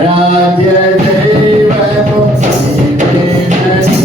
ఆరాధ్య దైవము నీవేనని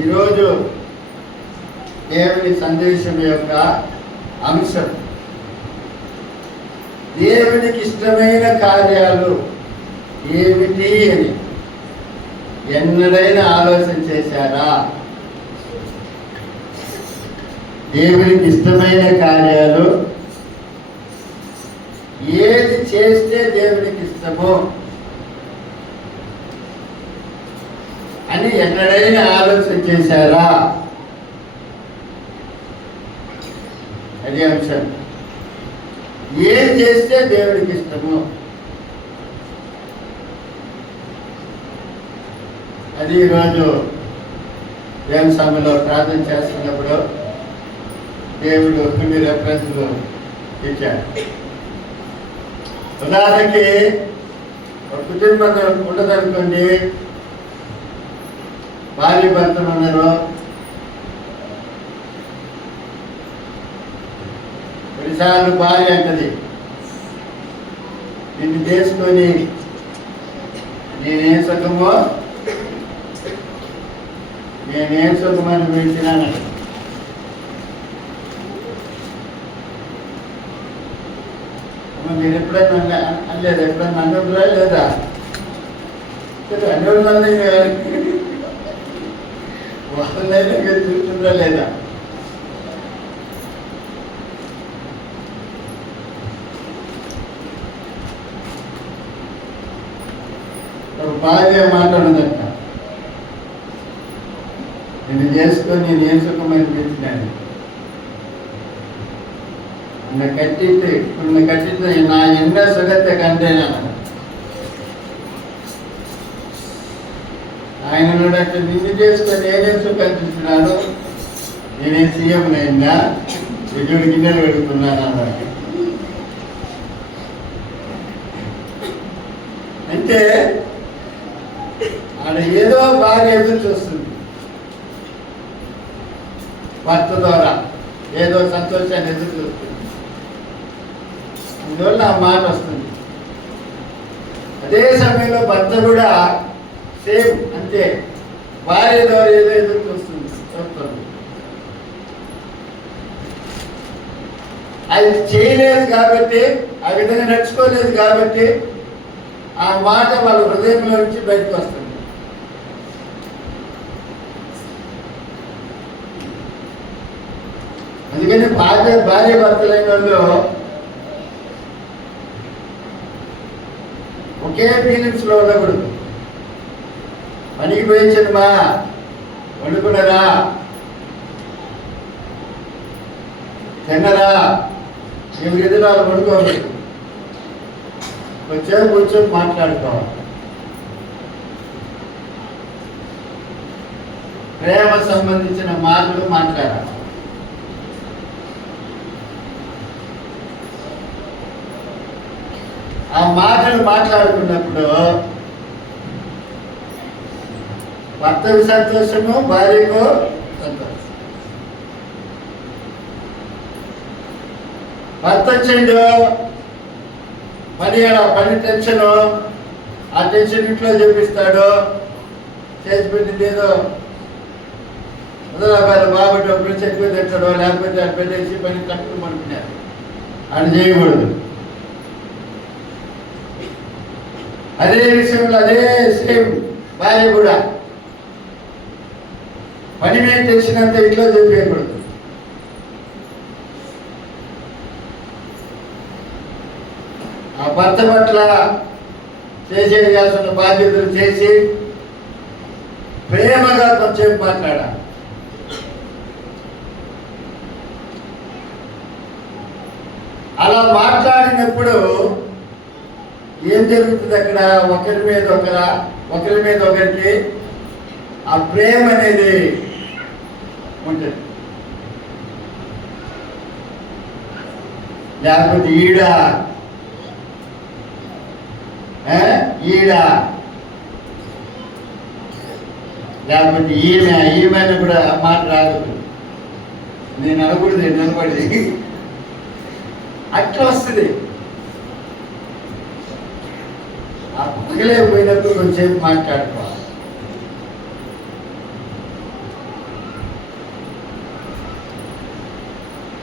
ఈరోజు దేవుని సందేశం యొక్క అంశం దేవునికి ఇష్టమైన కార్యాలు ఏమిటి అని ఎన్నడైనా ఆలోచన చేశారా? దేవునికి ఇష్టమైన కార్యాలు ఏది చేస్తే దేవునికి ఇష్టమో అని ఎన్నడైనా ఆలోచన చేశారా? అదే అంశం. ఏం చేస్తే దేవుడికి ఇష్టమో అది ఈరోజు దేవుని సభలో ప్రార్థన చేస్తున్నప్పుడు దేవుడు కొన్ని రెఫరెన్స్లు ఇచ్చాడు. ఉదాహరణకి ఒక కుటుంబం ఉండదనుకోండి, భార్య భర్తలు ఉన్నారు. కొన్నిసార్లు భార్య అంటది, నిన్ను చేసుకొని నేనేం సుఖమో నేనేం సుఖమని పిలిచినాను. మీరు ఎప్పుడైనా అనలేదు? ఎప్పుడైనా అన్నప్పుడా లేదా? అన్ని వాళ్ళైనా మీరు చూస్తుందా లేదా? భార్య మాట్లాడదంట, నిన్ను చేసుకొని నేను ఏం సుఖమని పిలిచినాను. ಕಟ್ಟಿದ್ದು ನಾ ಹೆಂಗ ಸುಗತ್ತೆ ಕಂಡೇನ ఆయన అంటే నిన్ను చేసుకొని నేనేం సుఖం చూసినాను, నేనేం సీఎం అయినా విజయుడు గిన్నెలు పెడుతున్నాను అన్నమాట. అంటే ఆడ ఏదో భార్య ఎదురు చూస్తుంది, భర్త ద్వారా ఏదో సంతోషాన్ని ఎదురు చూస్తుంది. అందువల్ల ఆ మాట వస్తుంది. అదే సమయంలో భర్త కూడా సేమ్ అంతే, భార్య ద్వారా ఏదో ఎదురు చూస్తుంది. అది చేయలేదు కాబట్టి, ఆ విధంగా నడుచుకోలేదు కాబట్టి ఆ మాట వాళ్ళ హృదయంలో నుంచి బయటకు వస్తుంది. అందుకని భార్య భర్తలైన వాళ్ళు ఒకే ఫీలింగ్స్ లో ఉండకూడదు. పనికి పోయించండి మా వండుకున్నారా, తిన్నరా, ఎవరి ఎదురాలు వండుకోకూడదు. వచ్చే కూర్చొని మాట్లాడుకోవాలి. ప్రేమ సంబంధించిన మాటలు మాట్లాడాలి. ఆ మాటలు మాట్లాడుకున్నప్పుడు భర్తకు సంతోషము, భార్యకు సంతోషం. భర్త వచ్చిండు, పని టెన్షను, ఆ టెన్షన్ ఇంట్లో చూపిస్తాడు, చేసి పెట్టింది ఏదో మొదలబారు బాబు డబ్బులు ఎక్కువ తెచ్చాడు, లేకపోతే అది పెట్టేసి పని కట్టుకుని అనుకున్నారు. అది చేయకూడదు. అదే విషయంలో అదే సేమ్ భార్య కూడా పని మీద తెలిసినంత ఇంట్లో చెప్పేయకూడదు. ఆ భర్త పట్ల చేయాల్సిన బాధ్యతలు చేసి ప్రేమగా కొంచెం మాట్లాడాలి. అలా మాట్లాడినప్పుడు ఏం జరుగుతుంది? అక్కడ ఒకరి మీద ఒకరికి ఆ ప్రేమ అనేది ఉంటుంది. లేకపోతే ఈడ లేకపోతే ఈమెను కూడా మాట రాదు. నేను అనకూడదు, నిలబడి అట్లా వస్తుంది. ఆ పగలేకపోయినప్పుడు కొంచెంసేపు మాట్లాడుకోవాలి.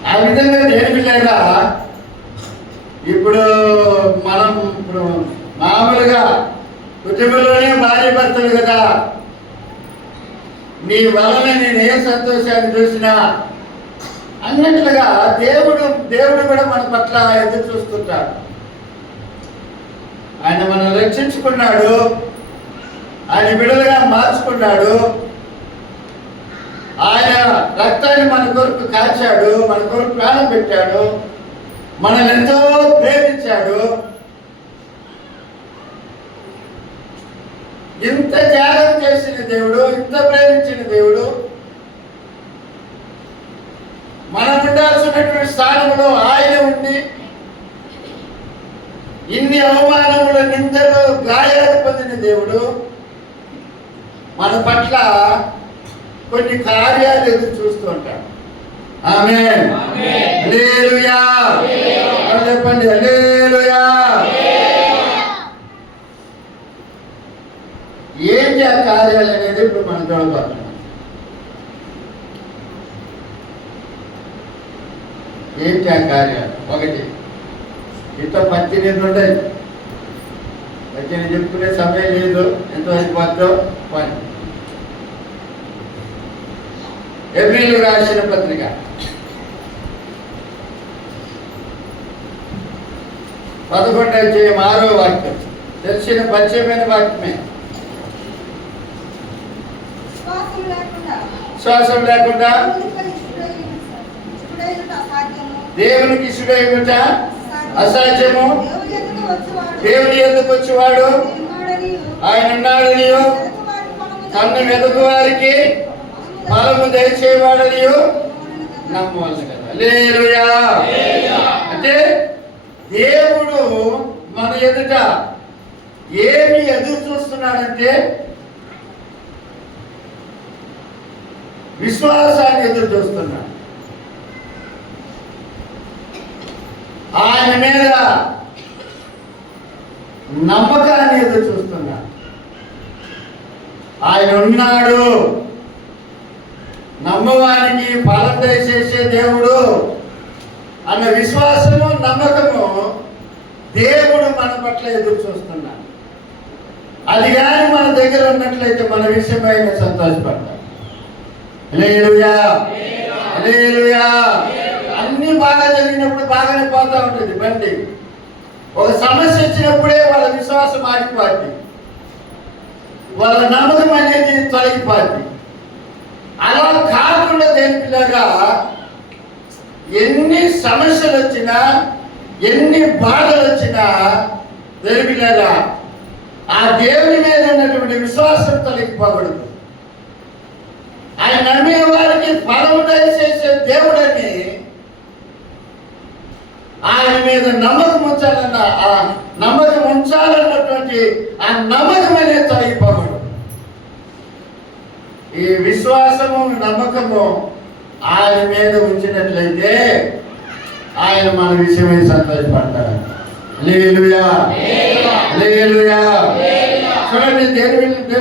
ఆ విధంగా దేనికి లేదా ఇప్పుడు మామూలుగా కుటుంబంలోనే భార్య భర్తలు కదా, నీ వలన నేను ఏ సంతోషాన్ని చూసినా అన్నట్లుగా దేవుడు కూడా మన పట్ల ఎదురు చూస్తుంటాడు. ఆయన మనం రక్షించుకున్నాడు, ఆయన బిడ్డలుగా మార్చుకున్నాడు, ఆయన రక్తాన్ని మన కొరకు కాచాడు, మన కొరకు ప్రాణం పెట్టాడు, మనల్ని ఎంతో ప్రేమించాడు. ఇంత త్యాగం చేసిన దేవుడు, ఇంత ప్రేమించిన దేవుడు మనం ఉండాల్సినటువంటి స్థానంలో ఆయన ఉండి ఇన్ని అవమానములు, నిందలు, గాయాలు పొందిన దేవుడు మన పట్ల కొన్ని కార్యాలు ఎదురు చూస్తూ ఉంటాడు. ఆమేన్. హల్లెలూయా. చెప్పండి హల్లెలూయా. ఏంటి ఆ కార్యాలు అనేది ఇప్పుడు మనం చూడబోతున్నాం. ఏంటి ఆ కార్యాలు? ఒకటి, ఇంట్లో 18 ఉంటాయి. 18 చెప్పుకునే సమయం లేదు, ఎంతో అయిపోద్దో పని. హెబ్రీయులకు రాసిన పత్రిక 11వ అధ్యాయం 6వ వాక్యం, తెలిసిన పరిచయమైన వాక్యమే. శ్వాసం లేకుండా దేవునికి ఇష్టడైనట అసాధ్యము. దేవుని ఎదుకు వచ్చేవాడు ఆయన ఉన్నాడని, తన్ను వెతుకు వారికి ఫలము దయచేవాడని నమ్మవలసి కదా. హల్లెలూయా. అంటే దేవుడు మన ఎదుట ఏమి ఎదురు చూస్తున్నాడంటే విశ్వాసాన్ని ఎదురు చూస్తున్నాడు. ఆయన మీద నమ్మకాన్ని ఎదురు చూస్తున్నాడు. ఆయన ఉన్నాడు, నమ్మవానికి ఫలం దయచేసే దేవుడు అన్న విశ్వాసము, నమ్మకము దేవుడు మన పట్ల ఎదురు చూస్తున్నాడు. అది కానీ మన దగ్గర ఉన్నట్లయితే మన విషయమై సంతోషపడతాం. హల్లెలూయా, హల్లెలూయా. అన్ని బాగా జరిగినప్పుడు బాగానే పోతా ఉంటుంది బండి. ఒక సమస్య వచ్చినప్పుడే వాళ్ళ విశ్వాసం ఆగిపోద్ది, వాళ్ళ నమ్మకం అనేది తొలగిపోద్ది. అలా కాకుండా దేనికిలాగా ఎన్ని సమస్యలు వచ్చినా, ఎన్ని బాధలు వచ్చినా దేనికిలాగా ఆ దేవుని మీద ఉన్నటువంటి విశ్వాసం తొలగిపోకూడదు. ఆయన నమ్మే వారికి ఫలము దయచేసే దేవుడని ఆయన మీద నమ్మకం ఉంచాలన్న ఆ నమ్మకం ఉంచాలన్నటువంటి ఆ నమ్మకం అనేది తొలగిపోకూడదు. ఈ విశ్వాసము, నమ్మకము ఆయన మీద ఉంచినట్లయితే ఆయన మన విషయమై సంతోషపడతాడు. హల్లెలూయా, హల్లెలూయా. చూడండి, దేని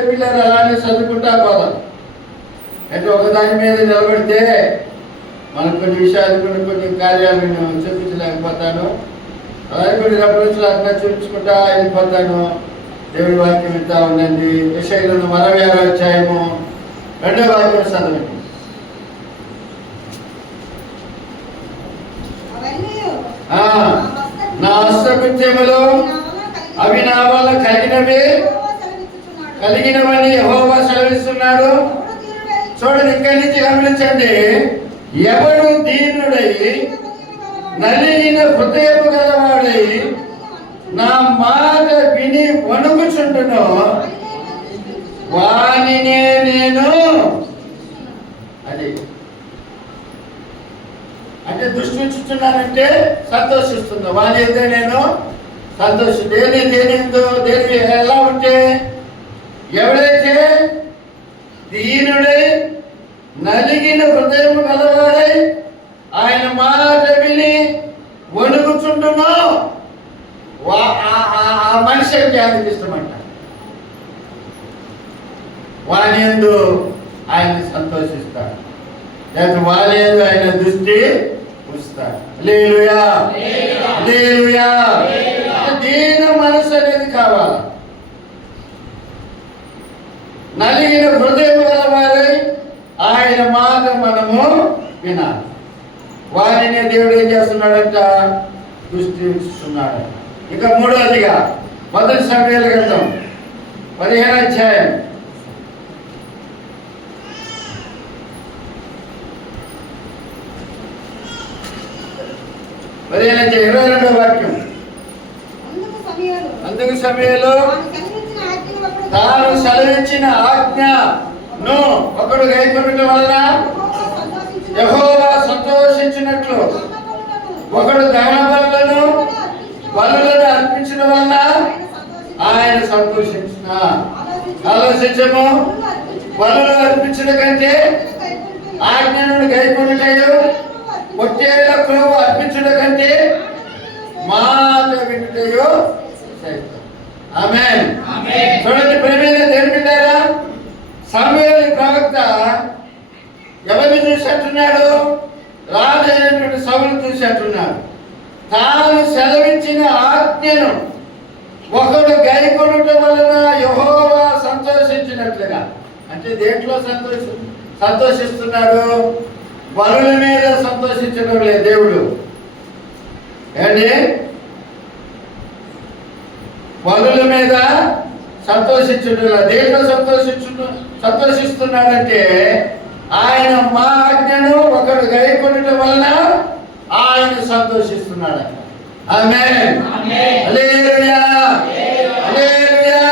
పిల్లలు అలానే చదువుకుంటా పోదాం. అంటే ఒకదాని మీద నిలబడితే మనకు కొన్ని విషయాలు, కొన్ని కార్యాలు నేను చూపించలేకపోతాను. అలాగే కొన్ని రెఫరెన్స్లు అట్లా చూపించుకుంటా వెళ్ళిపోతాను. దేవుడి వాక్యం వింటా ఉండండి. యెషయా 46వ అధ్యాయము 2వ వాక్యం చదవండి. నా హస్తకృత్యములు అవి నా వల్ల కలిగినవని యెహోవా సెలవిస్తున్నాడు. చూడండి, ఇక్కడి నుంచి గమనించండి. ఎవడు దీనుడై నలిగిన హృదయము గలవాడై నా మాట విని వణుకుచుండునో వానినే నేను. అది అంటే దృష్టించుతున్నానంటే సంతోషిస్తున్నా. వాని అయితే నేను దేని ఎలా ఉంటే, ఎవడైతే దీనుడై నలిగిన హృదయం గలవాడై ఆయన మాట విని వణుకుచుండునో ఆ మనిషికి ఆయనకి ఇష్టమంట. వాని యందు ఆయన సంతోషిస్తాడు, లేకపోతే వాని యందు ఆయన దృష్టి ఉంచుతాడు. హల్లెలూయా, హల్లెలూయా. దీన మనసు అనేది కావాలి. నలిగిన హృదయం గలవారై ఆయన మాట మనము వినాలి. వారిని దేవుడు ఏం చేస్తున్నాడంట? దృష్టిస్తున్నాడు. ఇక మూడవదిగా 1 సమూయేలు గ్రంథం 15వ అధ్యాయం 22వ వాక్యం. అందుకు సమూయేలు తాను సెలవిచ్చిన ఆజ్ఞను ఒకడు గైకొనడం వలన యెహోవా సంతోషించినట్లు ఒకడు దహన బలులను అర్పించడం వలన ఆయన సంతోషించిన. ఆలోచించము. బలులు అర్పించడం కంటే ఆజ్ఞను గైకొనుటయు పొట్టేళ్లకు అర్పించడం కంటే మాట వినుటయు. ఆమేన్. చూడండి, ప్రేమైన దేవుని బిడ్డలారా, సమూయేలు ప్రవక్త ఎవరిని చూసి అంటున్నాడు? రాజు అయినటువంటి సౌలును చూసి అంటున్నాడు. తాను సెలవిచ్చిన ఆజ్ఞను ఒకడు గైకొనుట వలన యెహోవా సంతోషించినట్లుగా. అంటే దేంట్లో సంతోషిస్తున్నాడు? బలుల మీద సంతోషించడం లేదు దేవుడు. ఏంటి? బలుల మీద సంతోషించడం. దేంట్లో సంతోషిస్తున్నాడంటే ఆయన మా ఆజ్ఞను ఒకడు గైకొనుట వలన ఆయన సంతోషిస్తున్నాడు. ఆమేన్. హల్లెలూయా, హల్లెలూయా.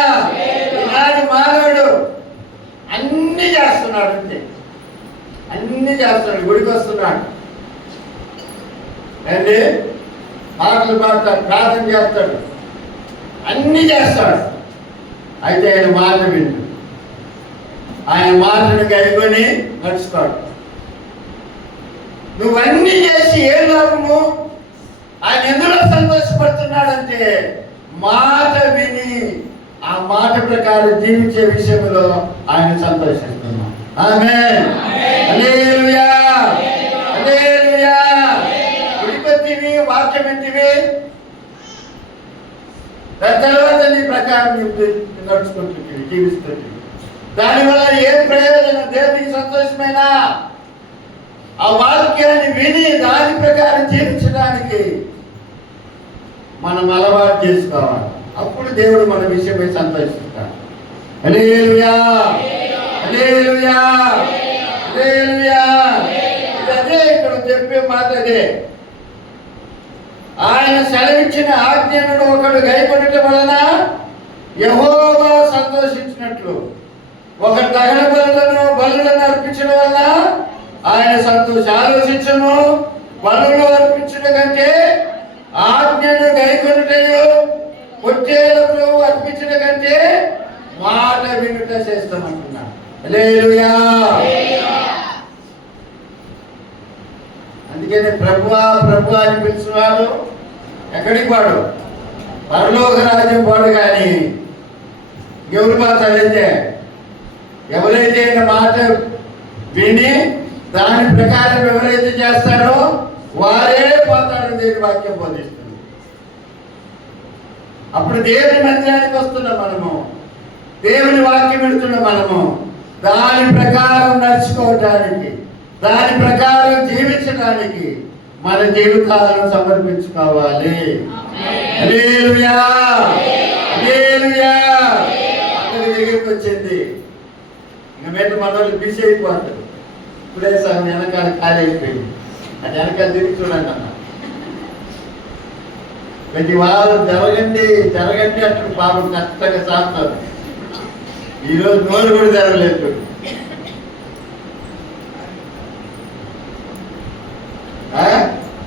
ఈనాడు మానవుడు అన్ని చేస్తున్నాడు, అంతే అన్ని చేస్తున్నాడు. గుడికి వస్తున్నాడు, ఏంటి పాటలు పాడతాడు, ప్రార్థన చేస్తాడు, అన్ని చేస్తాడు. అయితే ఆయన మాట విండు, ఆయన మాటను గైకొని నడుస్తాడు. నువ్వన్నీ చేసి ఏ లాభము? ఆయన ఎందులో సంతోషపడుతున్నాడంటే మాట విని ఆ మాట ప్రకారం జీవించే విషయంలో ఆయన సంతోషిస్తున్నాం. ఆమేన్. హల్లెలూయా, హల్లెలూయా. విడిపత్తి ప్రకారం నడుచుకుంటుంది, జీవిస్తుంది. దానివల్ల ఏం ప్రయోజనం? దేవునికి సంతోషమైనా ఆ వాక్యాన్ని విని దాని ప్రకారం జీవించడానికి మనం అలవాటు చేసుకోవాలి. అప్పుడు దేవుడు మన విషయమై సంతోషిస్తాడు. హల్లెలూయా, హల్లెలూయా, హల్లెలూయా. అదే ఇక్కడ చెప్పే మాట అదే. ఆయన సెలవిచ్చిన ఆజ్ఞను ఒకడు గైకొనటం వలన యెహోవా సంతోషించినట్లు, ఒక దహన బలులను అర్పించడం వలన ఆయన సంతోషం. ఆలోచించము, బలులు అర్పించడం కంటే ఆజ్ఞను గైకొనుటయు పొట్టేలకు అర్పించడం కంటే మాట వినుట చేస్తామంటున్నా. హల్లెలూయా. అందుకని ప్రభువా ప్రభువా అని పిలిచిన వాడు ఎక్కడికి వాడు? పరలోక రాజ్యం వాడు. కానీ ఎవరు పోతాడైతే? ఎవరైతే మాట విని దాని ప్రకారం ఎవరైతే చేస్తారో వారే పోతాడని దేవుని వాక్యం బోధిస్తుంది. అప్పుడు దేవుని మందిరానికి వస్తున్నాం మనము, దేవుని వాక్యం విడుతున్నాం మనము. దాని ప్రకారం నడుచుకోవటానికి, దాని ప్రకారం జీవించడానికి మన జీవితాలను సమర్పించుకోవాలి. హల్లెలూయా, హల్లెలూయా. అందరి దగ్గరికి వచ్చింది. ఇక మీద మన వాళ్ళు బిజీ అయిపోతారు. ఇప్పుడే సగం వెనకాల ఖాళీ అయిపోయింది. అది వెనకాల తిరిగి చూడండి అన్న. ప్రతి వారం జరగండి జరగండి అంటారు. పాపం కష్టంగా సాగుతారు. ఈరోజు నోరు కూడా జరగలేదు.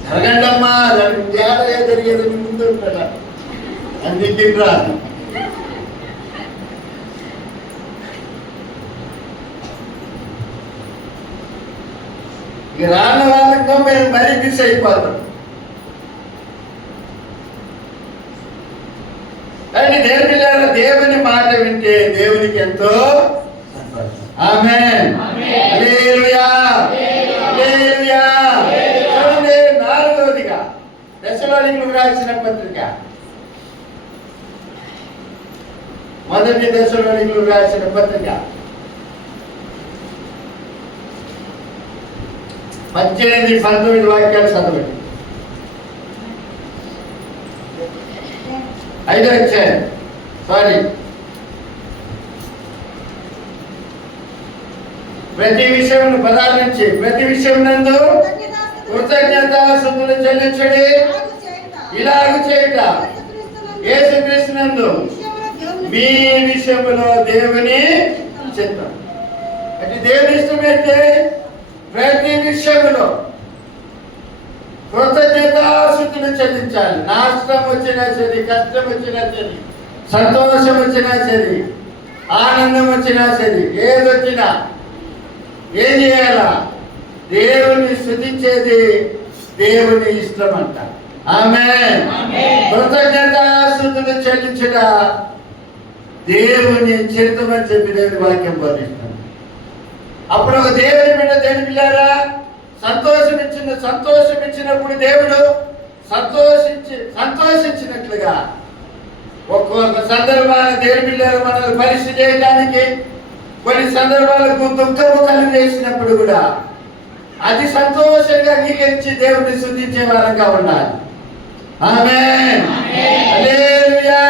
జరగండి అమ్మా, తేడా జరిగేది ముందు ఉంటాడా అని తింటుండ్రా. ఇక రాళ్ళ వాళ్ళతో మేము మరీ మిస్ అయిపోతాం. కానీ దేవుని మాట వింటే దేవునికి ఎంతో సంతోషం. ఆమేన్, హల్లెలూయా, హల్లెలూయా. చూడండి, 4వదిగా దశలోనికులకు రాసిన పత్రిక, 1 దశలోనికులకు రాసిన పత్రిక 18-19 వాక్యాలు చదవండి. 5వ అధ్యాయం, ప్రతి విషయం 16 నుంచి, ప్రతి విషయం నందు కృతజ్ఞతాస్తుతులు చెల్లించడి, ఇలాగు చేయుట యేసుక్రీస్తునందు మీ విషయంలో దేవుని చిత్తం. అంటే దేవుని ఇష్టమైతే ప్రతి విషయంలో కృతజ్ఞతాస్తుతులు చెల్లించాలి. నష్టం వచ్చినా సరే, కష్టం వచ్చినా సరే, సంతోషం వచ్చినా సరే, ఆనందం వచ్చినా సరే, ఏదొచ్చినా ఏం చేయాలా? దేవుని స్తుతించేది దేవుని ఇష్టం అంట. ఆమేన్. కృతజ్ఞతాస్తుతులు చెల్లించుట దేవుని చిత్తం అని చెప్పి దేవుని వాక్యం బోధిస్తుంది. అప్పుడు ఒక దేవుని బిడ్డ, దేవుని పిల్లారా, సంతోషం ఇచ్చినప్పుడు దేవుడు సంతోషించినట్లుగా ఒక్కొక్క సందర్భాన్ని దేవుని పిల్లారు మనల్ని పరీక్ష చేయడానికి, కొన్ని సందర్భాలకు దుఃఖము కలిగేసినప్పుడు కూడా అది సంతోషంగా అంగీకరించి దేవుడిని స్తుతించే వారంగా ఉండాలి. ఆమేన్, హల్లెలూయా.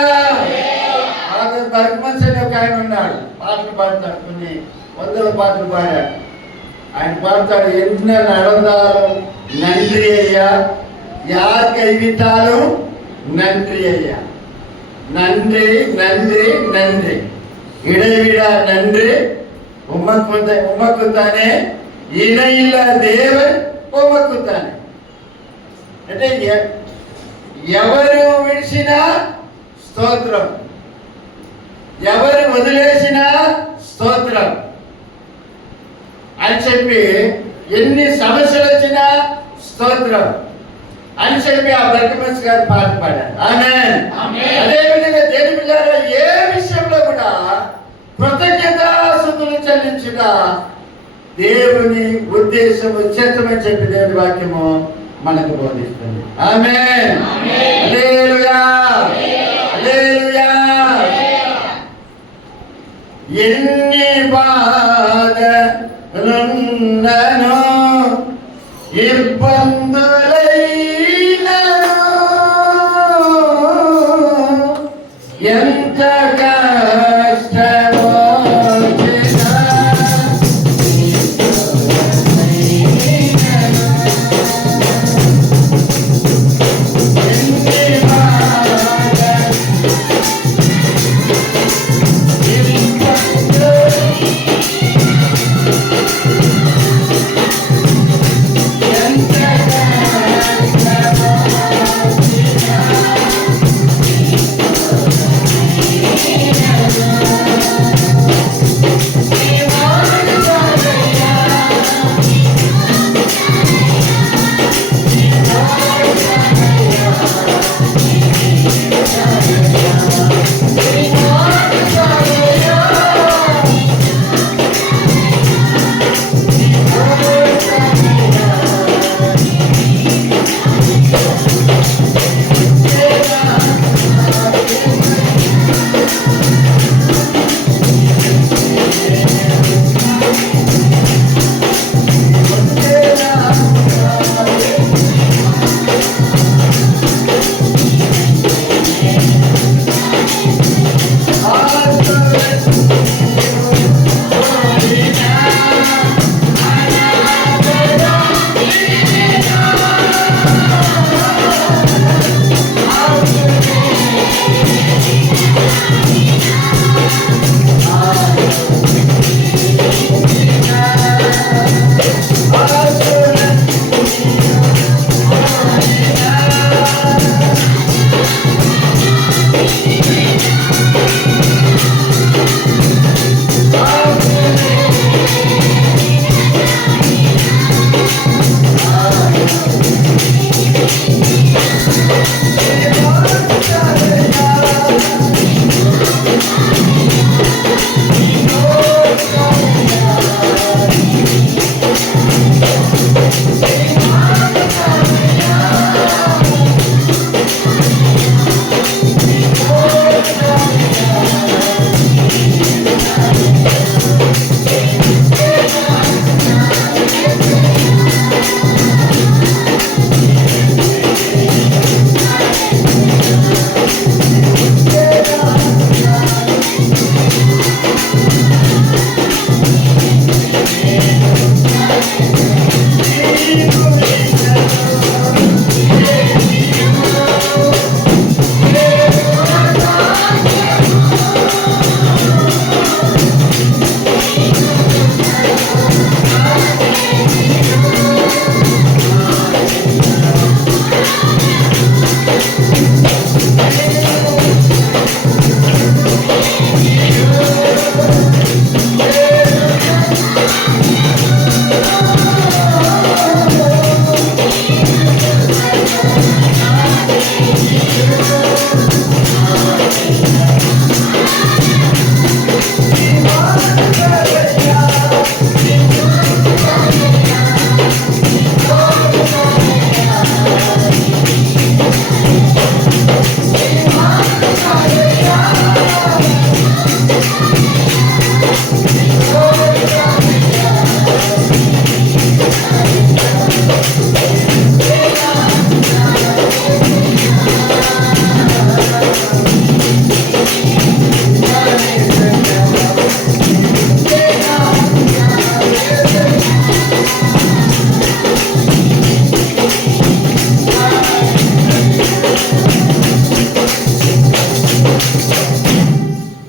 బర్గ్మన్స్ అనే ఒక ఆయన ఉన్నాడు, పాటలు పాడతాడు, కొన్ని 100 పాటలు పాడాడు. ఆయన పాడతాడు, ఎన్న నడந்தாలు நன்றி ஐயா, யார் கைவிட்டாலும் நன்றி ஐயா, நன்றி நன்றி நன்றி, இடைவிடா நன்றி உமக்குத்தானே, இணையில்லா தேவன் உமக்குத்தானே. అంటే ఎవరు విడిచినా స్తోత్రం, ఎవరు వదిలేసినా స్తోత్రం అని చెప్పి, ఎన్ని సమస్యలు వచ్చినా స్తోత్రం అని చెప్పి ఆ బర్గమస్ గారు పాట పాడారు. ఆమేన్. అదేవిధంగా దేవుని బిడ్డలారా, ఏ విషయంలో కూడా కృతజ్ఞతాస్తుతులు చెల్లించుట దేవుని ఉద్దేశము చిత్తమని చెప్పి దేవుని వాక్యము మనకు బోధిస్తుంది. ఆమేన్, హల్లెలూయా, హల్లెలూయా. ఎన్ని బాధలున్నను ఇబ్బందులైనను ఎంత కష్టమో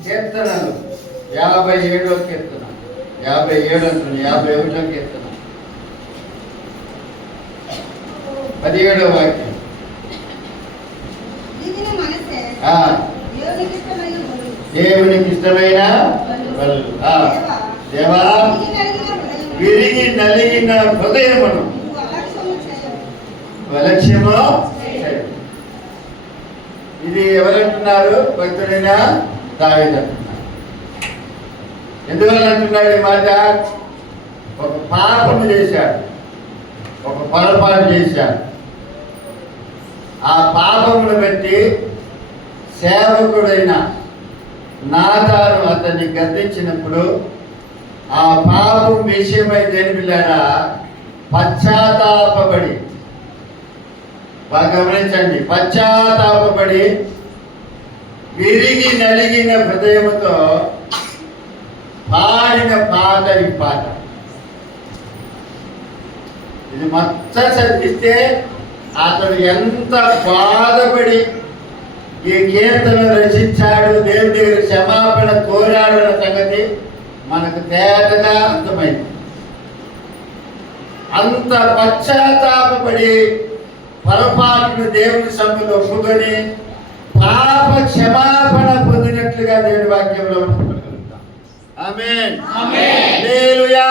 కీర్తనలు 57వ కీర్తన 57 అంటున్నాను 51వ కీర్తన 17వ వాక్యం. దేవునికి ఇష్టమైన దేవా విరిగి నలిగిన హృదయమును అలక్ష్యము. ఇది ఎవరంటున్నారు? భక్తుడైన దావీదు అంటున్నారు. ఎందువల్ల అంటున్నాడు ఈ మాట? ఒక పాపము చేశాడు, ఒక పొరపాటు చేశాడు. ఆ పాపమును బట్టి సేవకుడైన నాతాను అతన్ని గద్దించినప్పుడు ఆ పాపం విషయమై దేని పిల్లారా పశ్చాత్తాపపడి, బాగా గమనించండి, పశ్చాత్తాపపడి విరిగి నలిగిన హృదయముతో పాడిన పాట ఈ పాట. ఇది మొత్తం చదివిస్తే అతడు ఎంత బాధపడి ఈ కీర్తనలు రచించాడు, దేవుడి దగ్గర క్షమాపణ కోరాడు అన్న సంగతి మనకు తేటగా అర్థమైంది. అంత పశ్చాత్తాపపడి పొరపాటును దేవుని సమ్ములో ఒప్పుకొని పాప క్షమాపణ పొందినట్లుగా దేవుని వాక్యంలో ఆమేన్. హల్లెలూయా.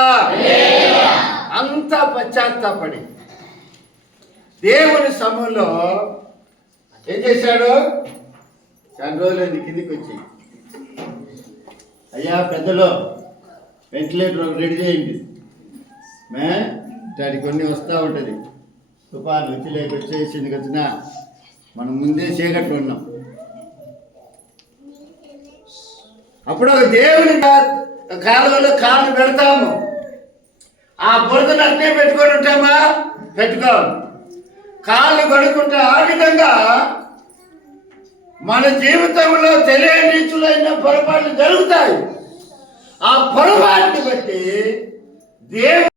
అంత పశ్చాత్తాపడి దేవుని సమ్ములో ఏం చేశాడు? చాలా రోజులైంది కిందికి వచ్చి, అయ్యా పెద్దలో వెంటిలేటర్ రెడీ చేయండి, దానికి కొన్ని వస్తూ ఉంటుంది, తుఫాను వచ్చి లేక వచ్చేసింది వచ్చినా మనం ముందే చీకట్లు ఉన్నాం. అప్పుడు ఒక దేవుని కాలువలో కాళ్ళు పెడతాము, ఆ బురదను అట్నే పెట్టుకొని ఉంటామా? పెట్టుకోము. కాళ్ళు కడుక్కుంటే ఆ విధంగా మన జీవితంలో తెలియని రీతులైన పొరపాట్లు జరుగుతాయి. ఆ పొరపాటుని బట్టి దేవుడు